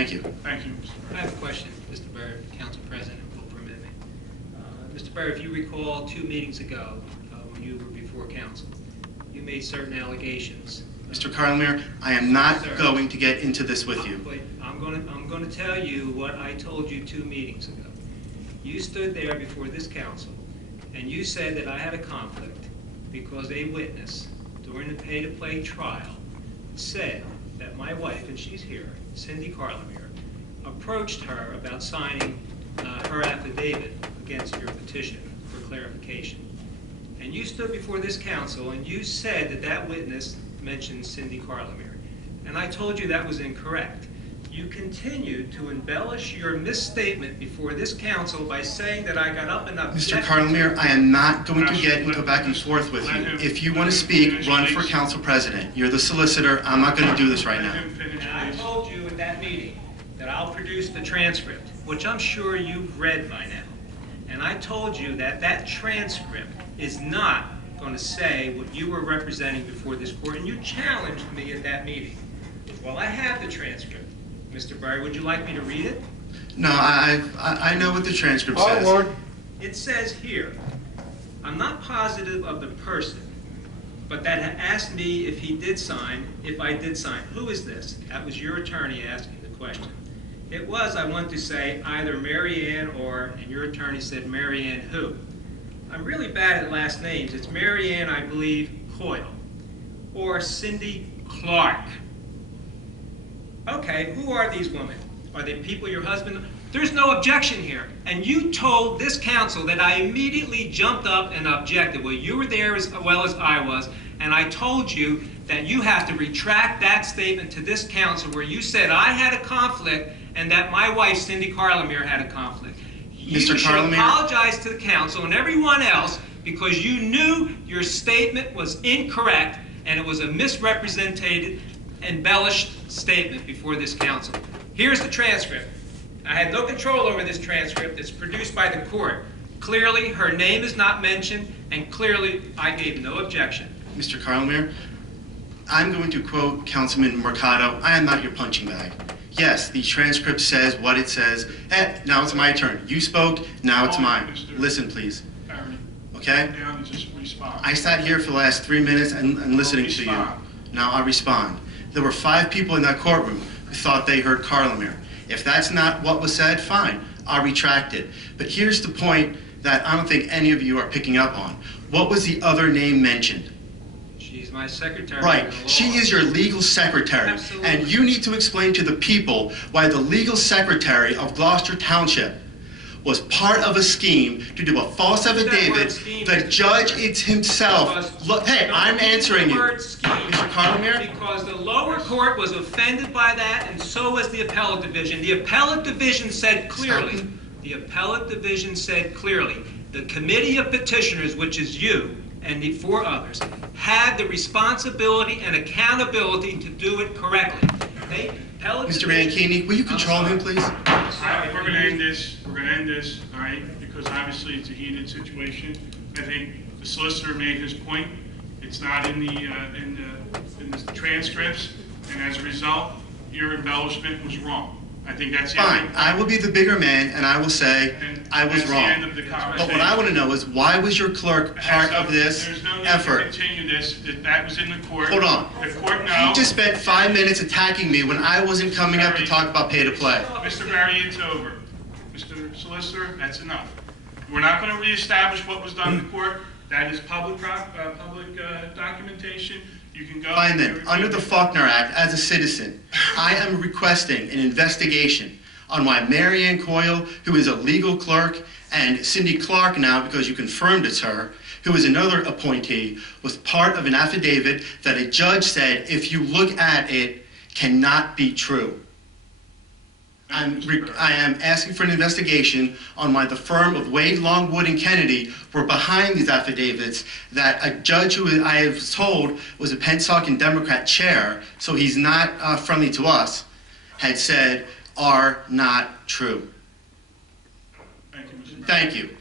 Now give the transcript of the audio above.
Thank you. Thank you. I have a question, Mr. Byrd, Council President, if you'll permit me. Mr. Byrd, if you recall 2 meetings ago, when you were before council, you made certain allegations. Mr. Carlemere, I am not going to get into this with you. But I'm going to tell you what I told you 2 meetings ago. You stood there before this council, and you said that I had a conflict because a witness during the pay-to-play trial said that my wife, and she's here, Cindy Carlemere, approached her about signing her affidavit against your petition for clarification. And you stood before this council and you said that that witness mentioned Cindy Carlemere. And I told you that was incorrect. You continued to embellish your misstatement before this council by saying that I got up and objected. Mr. Carlemere, I am not going to get into back and forth with you. If you want to speak, run for council president. You're the solicitor. I'm not going to do this right now. And I told you at that meeting that I'll produce the transcript, which I'm sure you've read by now. And I told you that that transcript is not going to say what you were representing before this court, and you challenged me at that meeting. Well, I have the transcript. Mr. Byrd, would you like me to read it? No, I know what the transcript says. Lord. It says here, I'm not positive of the person, but that had asked me if he did sign, if I did sign. Who is this? That was your attorney asking the question. It was, I want to say, either Mary Ann or, and your attorney said Mary Ann who? I'm really bad at last names. It's Mary Ann, I believe, Coyle, or Cindy Clark. Okay, who are these women? Are they people your husband? There's no objection here. And you told this council that I immediately jumped up and objected. Well, you were there as well as I was, and I told you that you have to retract that statement to this council where you said I had a conflict and that my wife, Cindy Carlemere, had a conflict. You should apologize to the council and everyone else because you knew your statement was incorrect and it was a misrepresented, embellished statement before this council. Here's the transcript. I had no control over this transcript. It's produced by the court. Clearly, her name is not mentioned, and clearly, I gave no objection. Mr. Carlemere, I'm going to quote Councilman Mercado, I am not your punching bag. Yes, the transcript says what it says. Now it's my turn. You spoke, now it's mine. Listen, please. Okay? I sat here for the last 3 minutes and listening to you. Now I'll respond. There were 5 people in that courtroom who thought they heard Carlemere. If that's not what was said, fine. I'll retract it. But here's the point that I don't think any of you are picking up on. What was the other name mentioned? She's my secretary. Right. She is your legal secretary. Absolutely. And you need to explain to the people why the legal secretary of Gloucester Township was part of a scheme to do a false affidavit. The judge, it's himself. Look, hey, I'm answering you. Mr. Carlemere? Because the lower court was offended by that, and so was the appellate division. The appellate division said clearly, the committee of petitioners, which is you and the 4 others, had the responsibility and accountability to do it correctly. Mr. Mancini, will you control him, please? We're going to end this. We're going to end this, all right? Because obviously it's a heated situation. I think the solicitor made his point. It's not in the transcripts, and as a result, your embellishment was wrong. I think that's the fine. I will be the bigger man, and I will say I was wrong. That's the end of the conversation. But what I want to know is why was your clerk part of this effort? There's no need to continue this. That was in the court. Hold on. The court now. You just spent 5 minutes attacking me when I wasn't coming up to talk about pay to play. Mr. Barry, it's over. Mr. Solicitor, that's enough. We're not going to reestablish what was done in court. That is public documentation. You can go. Fine then. Under the Faulkner Act, as a citizen, I am requesting an investigation on why Mary Ann Coyle, who is a legal clerk, and Cindy Clark now, because you confirmed it's her, who is another appointee, was part of an affidavit that a judge said, if you look at it, cannot be true. I am asking for an investigation on why the firm of Wade, Longwood, and Kennedy were behind these affidavits that a judge who I was told was a Pennsauken Democrat chair, so he's not friendly to us, had said are not true. Thank you, Mr. Thank you.